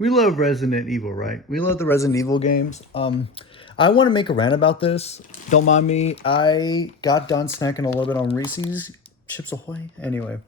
We love Resident Evil, right? We love the Resident Evil games. I want to make a rant about this. Don't mind me. I got done snacking a little bit on Reese's Chips Ahoy. Anyway,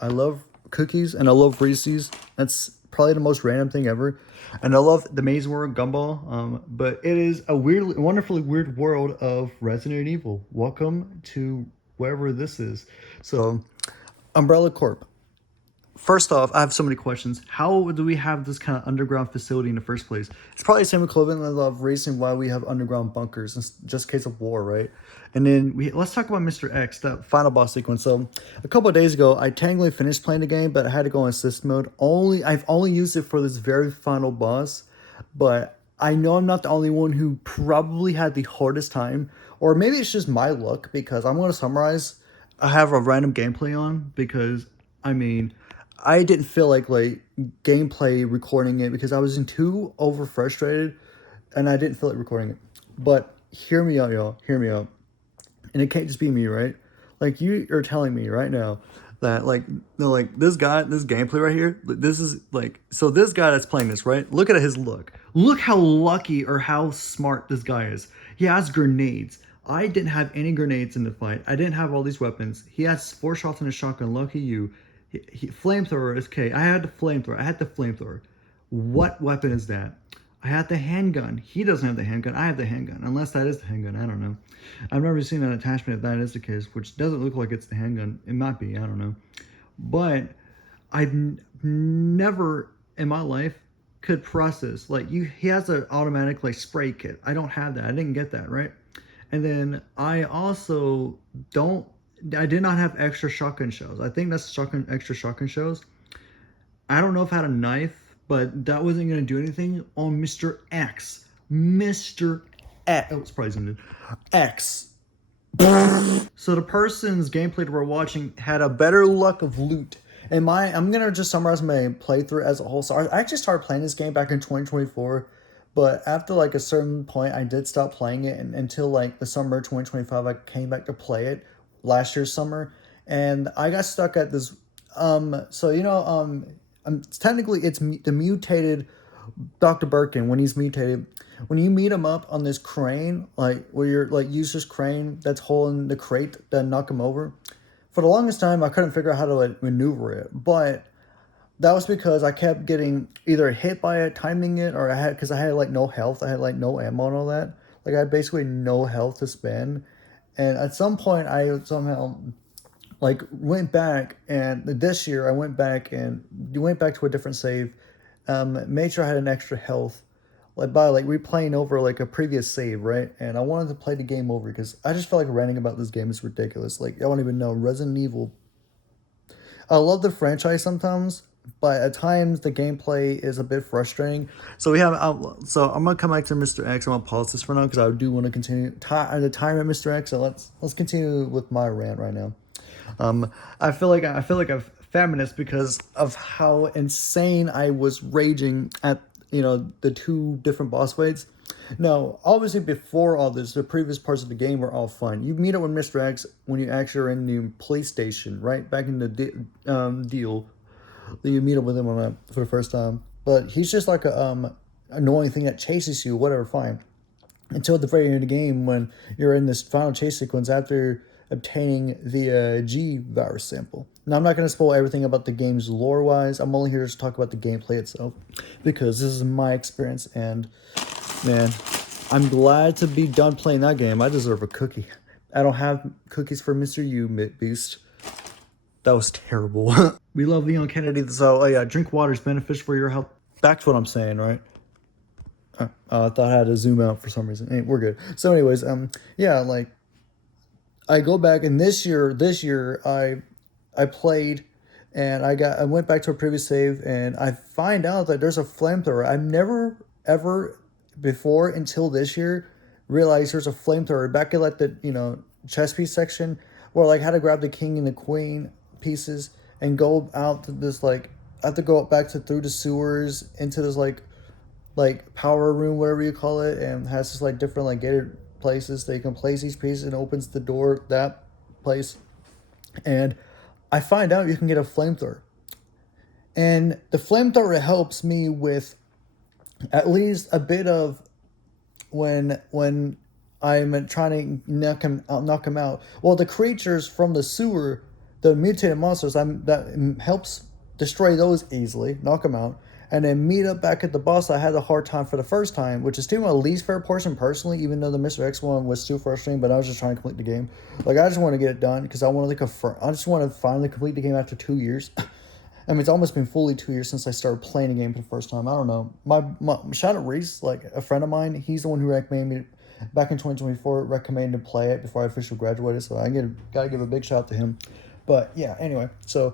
I love cookies and I love Reese's. That's probably the most random thing ever. And I love the Maze World Gumball. But it is a weird, wonderfully weird world of Resident Evil. Welcome to wherever this is. So, Umbrella Corp. First off, I have so many questions. How do we have this kind of underground facility in the first place? It's probably the same equivalent of reason why we have underground bunkers, just in case of war, right? And then let's talk about Mr. X, that final boss sequence. So a couple of days ago, I technically finished playing the game, but I had to go in assist mode. I've only used it for this very final boss, but I know I'm not the only one who probably had the hardest time, or maybe it's just my luck because I'm going to summarize. I have a random gameplay on because I mean I didn't feel like gameplay recording it because I was in too over frustrated and I didn't feel like recording it. But hear me out, y'all. Hear me out. And it can't just be me, right? Like you are telling me right now that like no like this guy, this gameplay right here, this is like so this guy that's playing this, right? Look at his look. Look how lucky or how smart this guy is. He has grenades. I didn't have any grenades in the fight. I didn't have all these weapons. He has 4 shots in a shotgun. Lucky you. Flamethrower is okay. I had the flamethrower. I had the flamethrower. What weapon is that? I had the handgun. He doesn't have the handgun. I have the handgun. Unless that is the handgun. I don't know. I've never seen an attachment if that is the case, which doesn't look like it's the handgun. It might be. I don't know. But never in my life could process like you. He has an automatic like spray kit. I don't have that. I didn't get that right. And then I also don't. I did not have extra shotgun shells. I think that's extra shotgun shells. I don't know if I had a knife, but that wasn't gonna do anything on Mr. X. Mr. X. Oh, it's probably zoomed in. X. So the person's gameplay that we're watching had a better luck of loot. And I'm gonna just summarize my playthrough as a whole. So I actually started playing this game back in 2024, but after like a certain point, I did stop playing it until like the summer of 2025. I came back to play it last year's summer, and I got stuck at this. So technically it's the mutated Dr. Birkin when he's mutated. When you meet him up on this crane, like where you're like use this crane that's holding the crate to knock him over. For the longest time, I couldn't figure out how to like maneuver it, but that was because I kept getting either hit by it, timing it, or because I had like no health, I had like no ammo and all that. Like I had basically no health to spend, and at some point I somehow like went back, and this year I went back and went back to a different save, made sure I had an extra health, like by like replaying over like a previous save, right? And I wanted to play the game over because I just felt like ranting about this game is ridiculous. Like I don't even know Resident Evil. I love the franchise sometimes, but at times the gameplay is a bit frustrating. So we have, so I'm gonna come back to Mr. X. I'm gonna pause this for now because I do want to continue the time at Mr. X. So let's continue with my rant right now. I feel like a feminist because of how insane I was raging at the two different boss fights. No, obviously before all this, the previous parts of the game were all fun. You meet up with Mr. X when you actually are in the police station, right back in the deal. Then you meet up with him for the first time, but he's just like a annoying thing that chases you. Whatever, fine until the very end of the game when you're in this final chase sequence after obtaining the G virus sample. Now, I'm not going to spoil everything about the game's lore wise. I'm only here to talk about the gameplay itself because this is my experience. And man, I'm glad to be done playing that game. I deserve a cookie. I don't have cookies for Mr. U, Beast. That was terrible. We love Leon Kennedy. So, yeah, drink water is beneficial for your health. Back to what I'm saying, right? I thought I had to zoom out for some reason. Hey, we're good. So, anyways, yeah, like I go back and this year, I played, and I went back to a previous save, and I find out that there's a flamethrower. I've never ever before until this year realized there's a flamethrower back at like the chess piece section where like how to grab the king and the queen pieces and go out to this like I have to go back to through the sewers into this like power room, whatever you call it, and has this like different like gated places that you can place these pieces and opens the door that place. And I find out you can get a flamethrower. And the flamethrower helps me with at least a bit of when I'm trying to knock him out. Well, the creatures from the sewer, the mutated monsters, that helps destroy those easily, knock them out, and then meet up back at the boss. I had a hard time for the first time, which is still my least favorite portion personally. Even though the Mr. X one was too frustrating, but I was just trying to complete the game. Like I just want to get it done because I want to confirm. I just want to finally complete the game after 2 years. I mean, it's almost been fully 2 years since I started playing the game for the first time. I don't know. My shout out Reese, like a friend of mine. He's the one who recommended me back in 2024. Recommended to play it before I officially graduated. So gotta give a big shout out to him. But yeah, anyway. So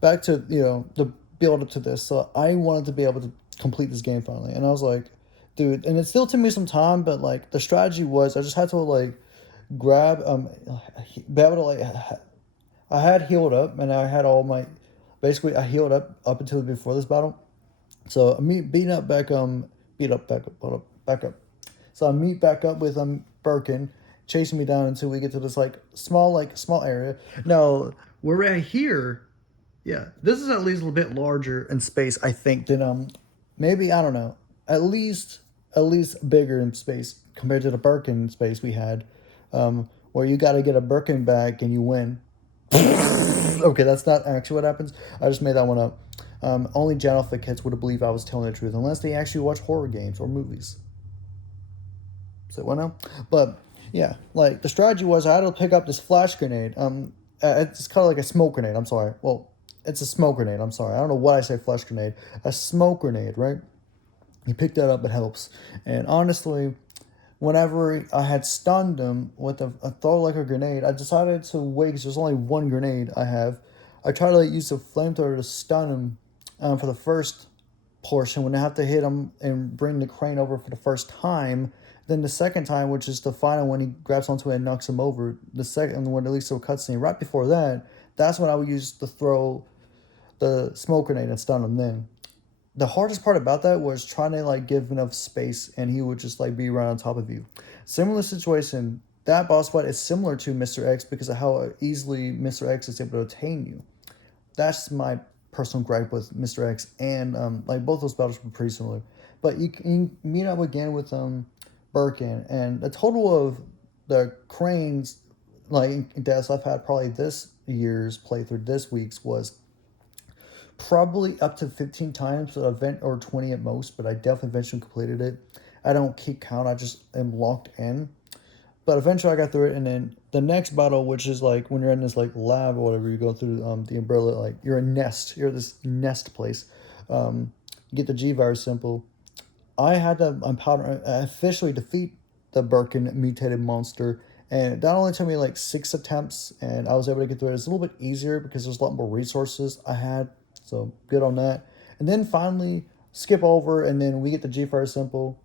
back to the build up to this. So I wanted to be able to complete this game finally, and I was like, dude. And it still took me some time, but like the strategy was I just had to like grab be able to like I had healed up and I had all my basically I healed up until before this battle. So me beating up back beat up back up hold up back up. So I meet back up with Birkin chasing me down until we get to this small area. Now we're at here. Yeah, this is at least a little bit larger in space, I think, than maybe I don't know, at least bigger in space compared to the Birkin space we had, where you got to get a Birkin back and you win. Okay, that's not actually what happens. I just made that one up. Only Janophic kids would have believed I was telling the truth unless they actually watch horror games or movies. So what now? But yeah, like the strategy was I had to pick up this flash grenade. It's kind of like a smoke grenade. I'm sorry. Well, it's a smoke grenade. I'm sorry. I don't know why I say flash grenade. A smoke grenade, right? You pick that up, it helps. And honestly, whenever I had stunned him with a throw like a grenade, I decided to wait because there's only one grenade I have. I try to like, use the flamethrower to stun him for the first portion when I have to hit him and bring the crane over for the first time. Then the second time, which is the final when he grabs onto it and knocks him over, the second one at least a cutscene right before that, that's when I would use to throw the smoke grenade and stun him then. The hardest part about that was trying to like give enough space and he would just like be right on top of you. Similar situation, that boss fight is similar to Mr. X because of how easily Mr. X is able to attain you. That's my personal gripe with Mr. X and like both those battles were pretty similar. But you can meet up again with Birkin and the total of the cranes like deaths I've had probably this year's playthrough this week's was probably up to 15 times an event or 20 at most, but I definitely eventually completed it. I don't keep count, I just am locked in. But eventually I got through it, and then the next battle, which is like when you're in this like lab or whatever, you go through the umbrella, like you're a nest, you're this nest place. You get the G virus simple. I had to officially defeat the Birkin mutated monster, and that only took me like 6 attempts, and I was able to get through it. It's a little bit easier because there's a lot more resources I had, so good on that. And then finally skip over, and then we get the G Fire Simple.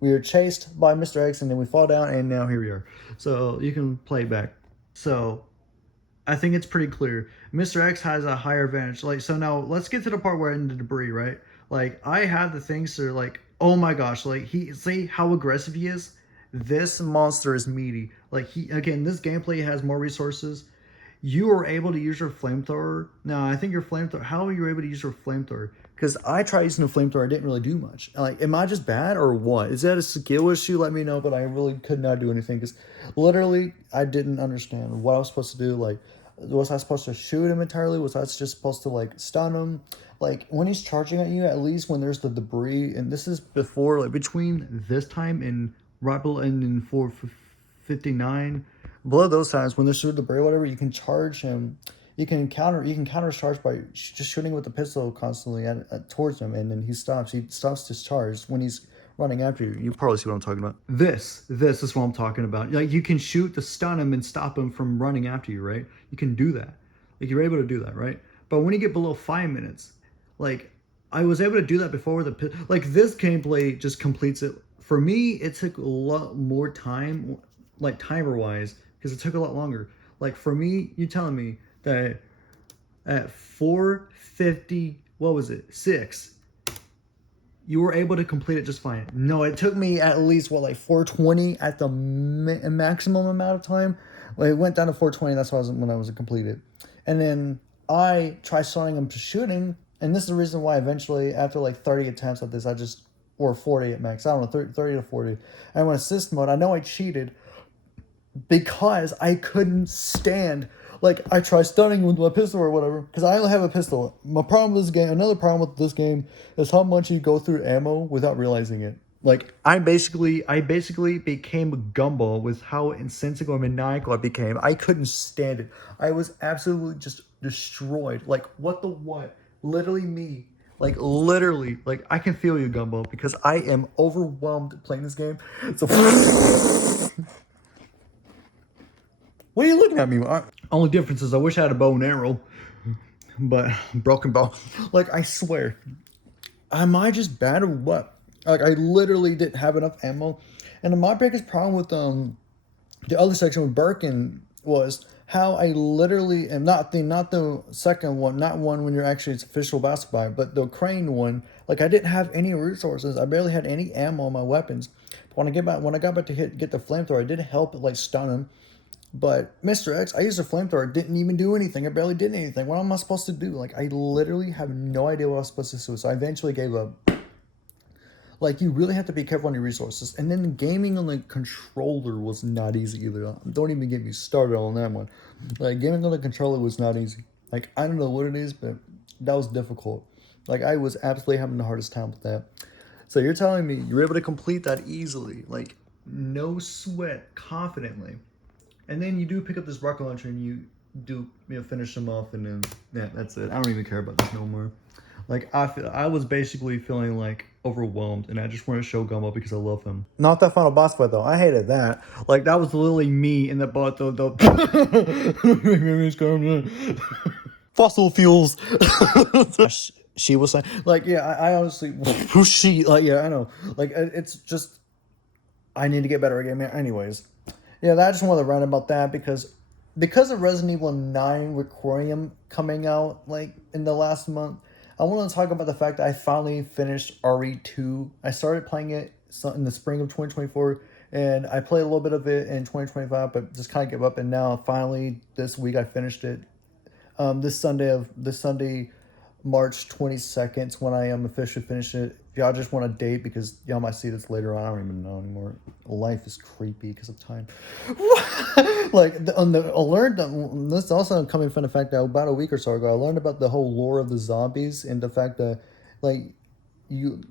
We are chased by Mr. X, and then we fall down, and now here we are. So you can play back. So I think it's pretty clear. Mr. X has a higher advantage. Like, so now let's get to the part where in the debris, right? Like, I have the things that are like, oh my gosh, like see how aggressive he is? This monster is meaty. Like again, this gameplay has more resources. You are able to use your flamethrower. Now, I think your flamethrower, how are you able to use your flamethrower? Because I tried using a flamethrower, I didn't really do much. Like, am I just bad or what? Is that a skill issue? Let me know, but I really could not do anything because literally I didn't understand what I was supposed to do. Like, was I supposed to shoot him entirely? Was I just supposed to like stun him? Like when he's charging at you, at least when there's the debris, and this is before like between this time and right below and in 459, below those times when there's the debris or whatever, you can charge him. You can counter charge by just shooting with the pistol constantly towards him, and then he stops. He stops his charge when he's running after you. You probably see what I'm talking about. This is what I'm talking about. Like you can shoot to stun him and stop him from running after you, right? You can do that. Like you're able to do that, right? But when you get below 5 minutes, like I was able to do that before with the like this gameplay just completes it. For me, it took a lot more time, like timer wise, because it took a lot longer. Like for me, you telling me that at 450, what was it, 6, you were able to complete it just fine. No, it took me at least, what, like 420 at the maximum amount of time? Well, it went down to 420, that's when I was completed. And then I try starting him to shooting, and this is the reason why eventually, after like 30 attempts at this, I just, or 40 at max, I don't know, 30 to 40, I went assist mode. I know I cheated because I couldn't stand. Like, I try stunning with my pistol or whatever, because I only have a pistol. My problem with this game, another problem with this game, is how much you go through ammo without realizing it. Like, I basically became a gumball with how insensitive and maniacal I became. I couldn't stand it. I was absolutely just destroyed. Like, what the what? Literally me. Like, literally. Like, I can feel you, gumball, because I am overwhelmed playing this game. So, what are you looking at me? Only difference is I wish I had a bow and arrow, but broken bow. Like, I swear, am I just bad or what? Like, I literally didn't have enough ammo. And my biggest problem with the other section with Birkin was how I literally am not the second one, not one when you're actually it's official basketball, but the crane one. Like, I didn't have any resources. I barely had any ammo on my weapons. But when I got back to get the flamethrower, I did help like stun him. But Mr. X, I used a flamethrower, didn't even do anything. I barely did anything. What am I supposed to do? Like, I literally have no idea what I was supposed to do. So I eventually gave up. Like, you really have to be careful on your resources. And then the gaming on the controller was not easy either. Don't even get me started on that one. Like, gaming on the controller was not easy. Like, I don't know what it is, but that was difficult. Like, I was absolutely having the hardest time with that. So you're telling me you're able to complete that easily, like, no sweat, confidently. And then you do pick up this rocket launcher and you do finish them off, and then yeah, that's it. I don't even care about this no more. Like, I was basically feeling like overwhelmed, and I just want to show Gumbo because I love him. Not that final boss fight though. I hated that. Like, that was literally me in the butt. The fossil fuels. She was saying, like, yeah, I honestly, who's she? Like, yeah, I know. Like, it's just, I need to get better at gaming. Anyways, yeah, I just wanted to rant about that because of Resident Evil 9 Requiem coming out like in the last month. I want to talk about the fact that I finally finished RE2. I started playing it in the spring of 2024, and I played a little bit of it in 2025, but just kind of gave up. And now finally this week I finished it. This Sunday, March 22nd, when I am officially finished it. Y'all just want a date because y'all might see this later on. I don't even know anymore. Life is creepy because of time. Like, I learned this also coming from the fact that about a week or so ago, I learned about the whole lore of the zombies and the fact that, like, you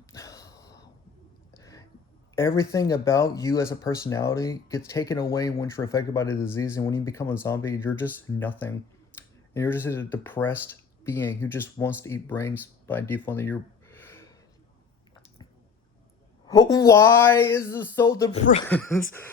everything about you as a personality gets taken away once you're affected by the disease, and when you become a zombie, you're just nothing. And you're just a depressed being who just wants to eat brains by default. And you're why is this so depressed?